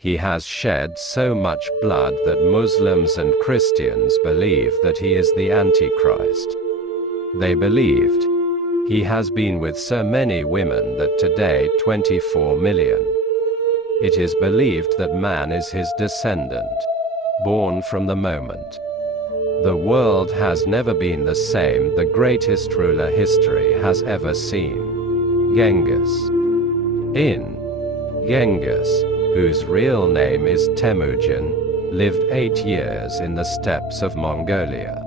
He has shed so much blood that Muslims and Christians believe that he is the Antichrist. They believed. He has been with so many women that today 24 million. It is believed that man is his descendant, born from the moment. The world has never been the same, the greatest ruler history has ever seen. Genghis. Genghis, whose real name is Temujin, lived 8 years in the steppes of Mongolia.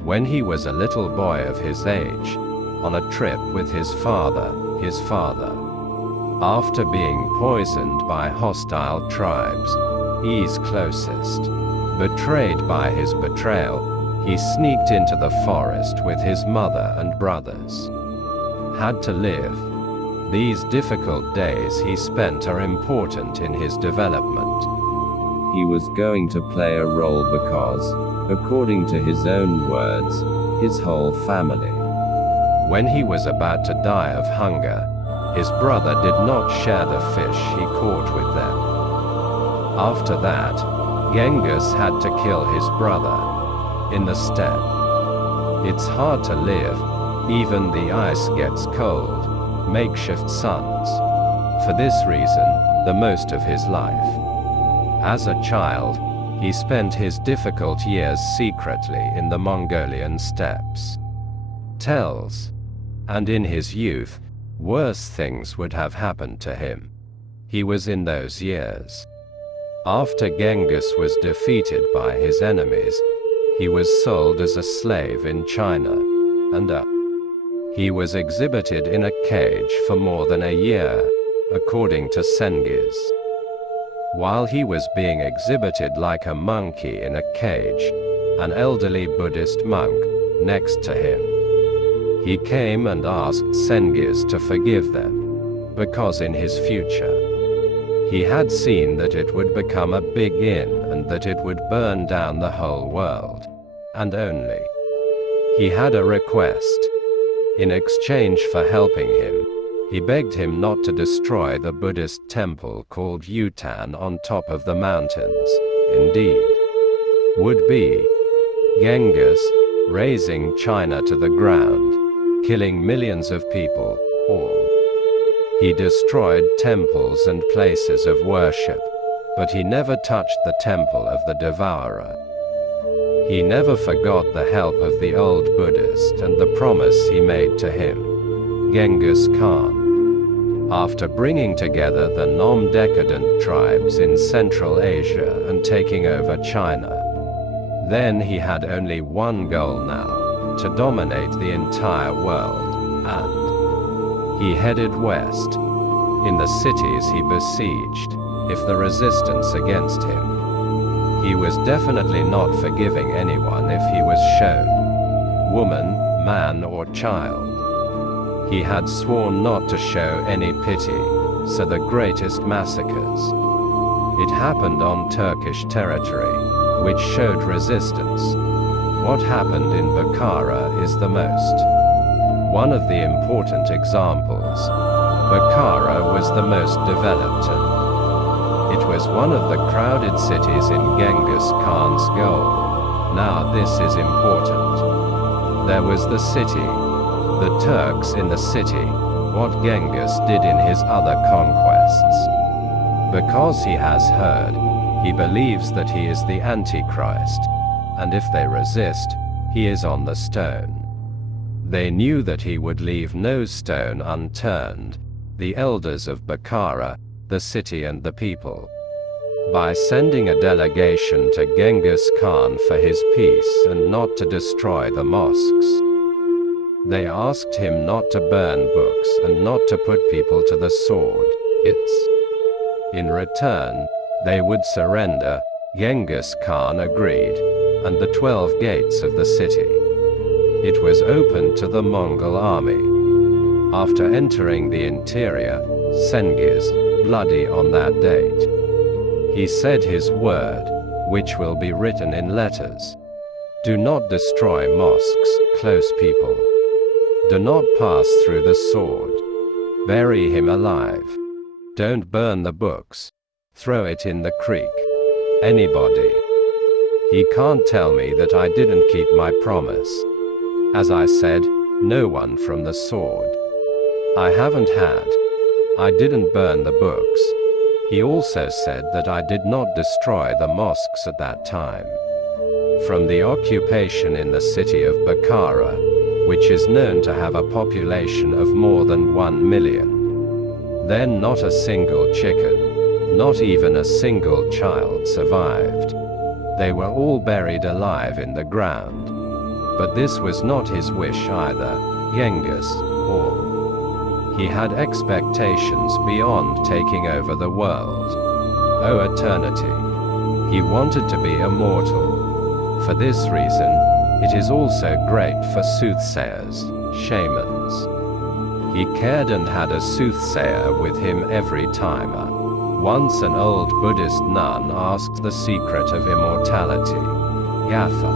When he was a little boy of his age, on a trip with his father, after being poisoned by hostile tribes, his closest, betrayed by his betrayal, he sneaked into the forest with his mother and brothers. Had to live. These difficult days he spent are important in his development. He was going to play a role because, according to his own words, his whole family. When he was about to die of hunger, his brother did not share the fish he caught with them. After that, Genghis had to kill his brother. In the steppe. It's hard to live, even the ice gets cold. Makeshift suns. For this reason, the most of his life. As a child, he spent his difficult years secretly in the Mongolian steppes. And in his youth, worse things would have happened to him. He was in those years. After Genghis was defeated by his enemies, he was sold as a slave in China, and he was exhibited in a cage for more than a year, according to Genghis. While he was being exhibited like a monkey in a cage, an elderly Buddhist monk, next to him. He came and asked Genghis to forgive them, because in his future, he had seen that it would become a big inn and that it would burn down the whole world, and only. He had a request. In exchange for helping him, he begged him not to destroy the Buddhist temple called Yutan on top of the mountains. Indeed, would be Genghis, razing China to the ground, killing millions of people, all. He destroyed temples and places of worship, but he never touched the temple of the devourer. He never forgot the help of the old Buddhist and the promise he made to him, Genghis Khan. After bringing together the non-decadent tribes in Central Asia and taking over China, then he had only one goal now, to dominate the entire world, and he headed west. In the cities he besieged, if the resistance against him. He was definitely not forgiving anyone if he was shown, woman, man or child. He had sworn not to show any pity, so the greatest massacres. It happened on Turkish territory, which showed resistance. What happened in Bukhara is the most. One of the important examples. Bukhara was the most developed and it was one of the crowded cities in Genghis Khan's goal. Now this is important. There was the city, the Turks in the city, what Genghis did in his other conquests. Because he has heard, he believes that he is the Antichrist, and if they resist, he is on the stone. They knew that he would leave no stone unturned, the elders of Bukhara, the city and the people. By sending a delegation to Genghis Khan for his peace and not to destroy the mosques. They asked him not to burn books and not to put people to the sword. In return, they would surrender. Genghis Khan agreed, and the 12 gates of the city. It was opened to the Mongol army. After entering the interior, Genghis, bloody on that date. He said his word, which will be written in letters. Do not destroy mosques, close people. Do not pass through the sword. Bury him alive. Don't burn the books. Throw it in the creek. Anybody. He can't tell me that I didn't keep my promise. As I said, no one from the sword. I haven't had. I didn't burn the books. He also said that I did not destroy the mosques at that time. From the occupation in the city of Bukhara, which is known to have a population of more than 1 million. Then not a single chicken, not even a single child survived. They were all buried alive in the ground. But this was not his wish either, Genghis, or he had expectations beyond taking over the world. Oh eternity! He wanted to be immortal. For this reason, it is also great for soothsayers, shamans. He cared and had a soothsayer with him every time. Once an old Buddhist nun asked the secret of immortality. Gatha.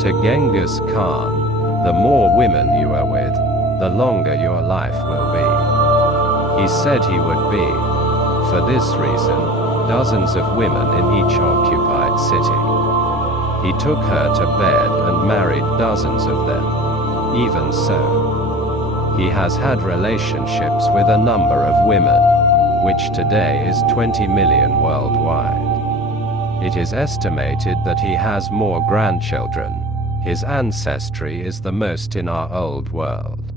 To Genghis Khan, the more women you are with, the longer your life will be. He said he would be. For this reason, dozens of women in each occupied city. He took her to bed and married dozens of them. Even so, he has had relationships with a number of women, which today is 20 million worldwide. It is estimated that he has more grandchildren. His ancestry is the most in our old world.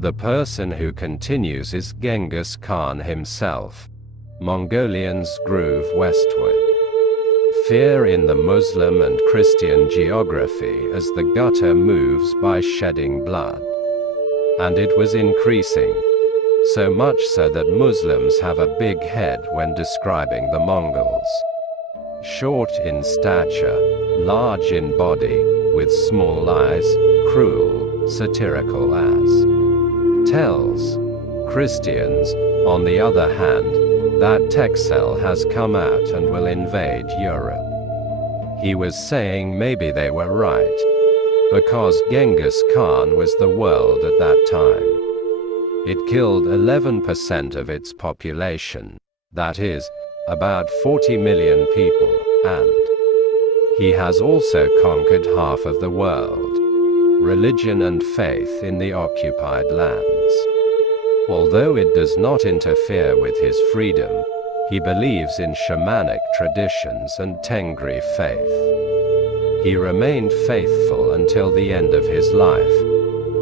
The person who continues is Genghis Khan himself. Mongolians groove westward. Fear in the Muslim and Christian geography as the gutter moves by shedding blood. And it was increasing. So much so that Muslims have a big head when describing the Mongols. Short in stature, large in body, with small eyes, cruel, satirical as tells. Christians, on the other hand, that Texel has come out and will invade Europe. He was saying maybe they were right. Because Genghis Khan was the world at that time. It killed 11% of its population, that is, about 40 million people, and he has also conquered half of the world. Religion and faith in the occupied lands. Although it does not interfere with his freedom, he believes in shamanic traditions and Tengri faith. He remained faithful until the end of his life,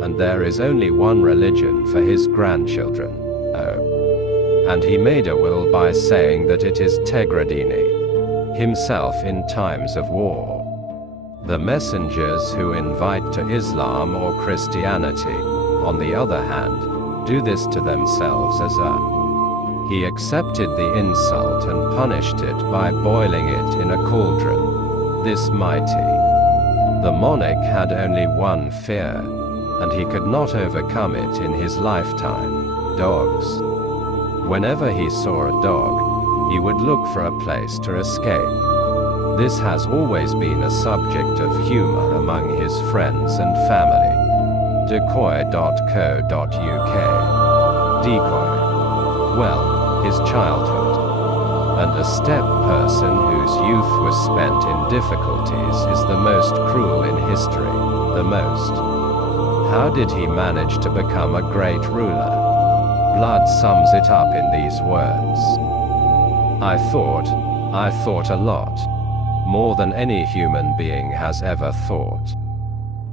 and there is only one religion for his grandchildren. Oh. And he made a will by saying that it is Tegradini, himself in times of war. The messengers who invite to Islam or Christianity, on the other hand, do this to themselves as he accepted the insult and punished it by boiling it in a cauldron, this mighty. The monarch had only one fear, and he could not overcome it in his lifetime, dogs. Whenever he saw a dog, he would look for a place to escape. This has always been a subject of humor among his friends and family. Decoy.co.uk. Decoy. Well, his childhood. And a steppe person whose youth was spent in difficulties is the most cruel in history, the most. How did he manage to become a great ruler? Blood sums it up in these words. I thought a lot. More than any human being has ever thought.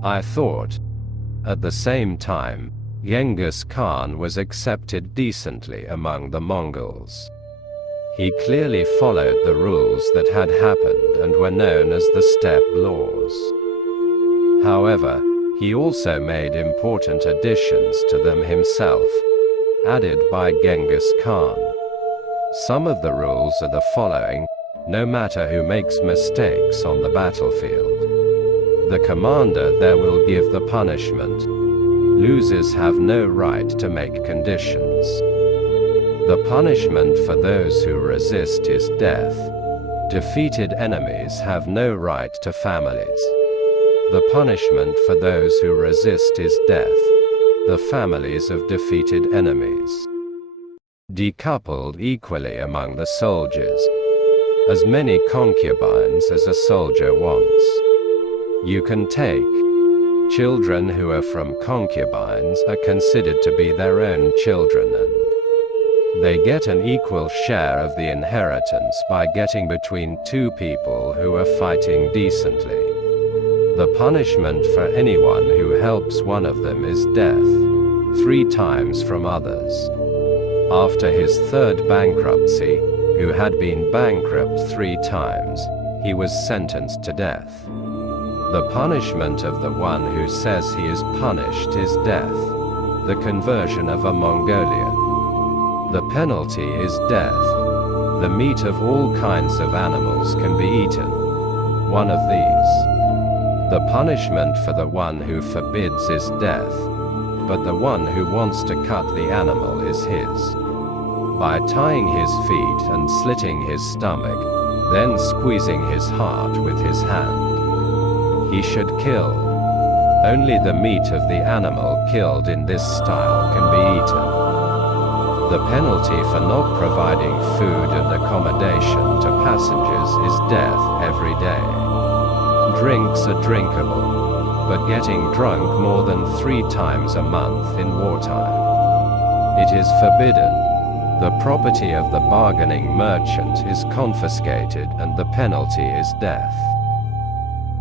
I thought. At the same time, Genghis Khan was accepted decently among the Mongols. He clearly followed the rules that had happened and were known as the steppe laws. However, he also made important additions to them himself, added by Genghis Khan. Some of the rules are the following: no matter who makes mistakes on the battlefield, the commander there will give the punishment. Losers have no right to make conditions. The punishment for those who resist is death. Defeated enemies have no right to families. The punishment for those who resist is death. The families of defeated enemies. decoupled equally among the soldiers. As many concubines as a soldier wants. You can take. Children who are from concubines are considered to be their own children, and they get an equal share of the inheritance by getting between two people who are fighting decently. The punishment for anyone who helps one of them is death, 3 times from others. After his third bankruptcy, who had been bankrupt 3 times, he was sentenced to death. The punishment of the one who says he is punished is death, the conversion of a Mongolian. The penalty is death. The meat of all kinds of animals can be eaten. One of these. The punishment for the one who forbids is death, but the one who wants to cut the animal is his. By tying his feet and slitting his stomach, then squeezing his heart with his hand. He should kill. Only the meat of the animal killed in this style can be eaten. The penalty for not providing food and accommodation to passengers is death every day. Drinks are drinkable, but getting drunk more than 3 times a month in wartime. It is forbidden. The property of the bargaining merchant is confiscated and the penalty is death.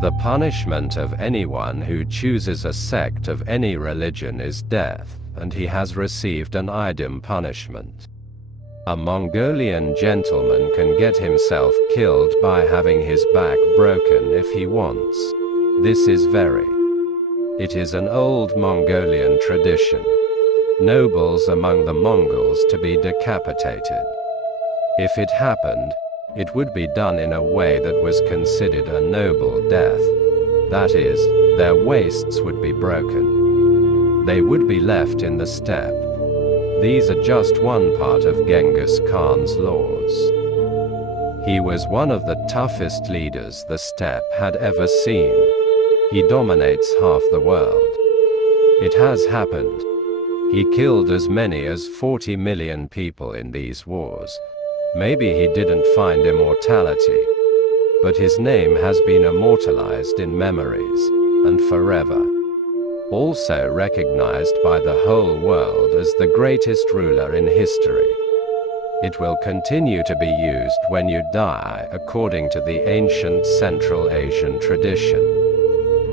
The punishment of anyone who chooses a sect of any religion is death, and he has received an idem punishment. A Mongolian gentleman can get himself killed by having his back broken if he wants. This is very. It is an old Mongolian tradition. Nobles among the Mongols to be decapitated. If it happened, it would be done in a way that was considered a noble death. That is, their waists would be broken. They would be left in the steppe. These are just one part of Genghis Khan's laws. He was one of the toughest leaders the steppe had ever seen. He dominates half the world. It has happened. He killed as many as 40 million people in these wars. Maybe he didn't find immortality, but his name has been immortalized in memories, and forever. Also recognized by the whole world as the greatest ruler in history. It will continue to be used when you die according to the ancient Central Asian tradition.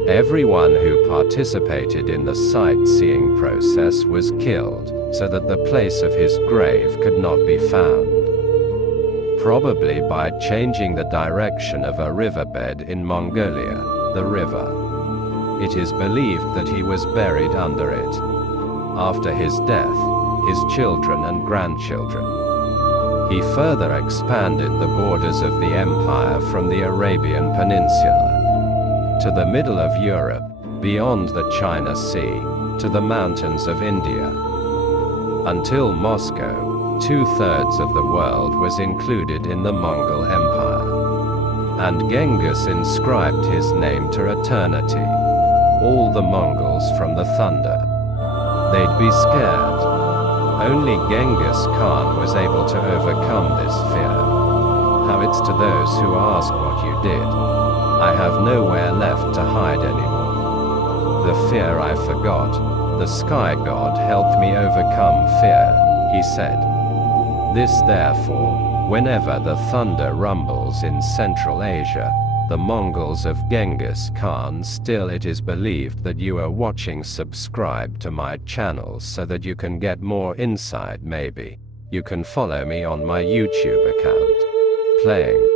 Everyone who participated in the sightseeing process was killed, so that the place of his grave could not be found. Probably by changing the direction of a riverbed in Mongolia, the river. It is believed that he was buried under it. After his death, his children and grandchildren. He further expanded the borders of the empire from the Arabian Peninsula to the middle of Europe, beyond the China Sea, to the mountains of India. Until Moscow, 2/3 of the world was included in the Mongol Empire. And Genghis inscribed his name to eternity. All the Mongols from the thunder. They'd be scared. Only Genghis Khan was able to overcome this fear. How it's to those who ask what you did. I have nowhere left to hide anymore. The fear I forgot, the sky god helped me overcome fear, he said. This therefore, whenever the thunder rumbles in Central Asia, the Mongols of Genghis Khan, still it is believed that you are watching. Subscribe to my channel so that you can get more insight. Maybe you can follow me on my YouTube account. Playing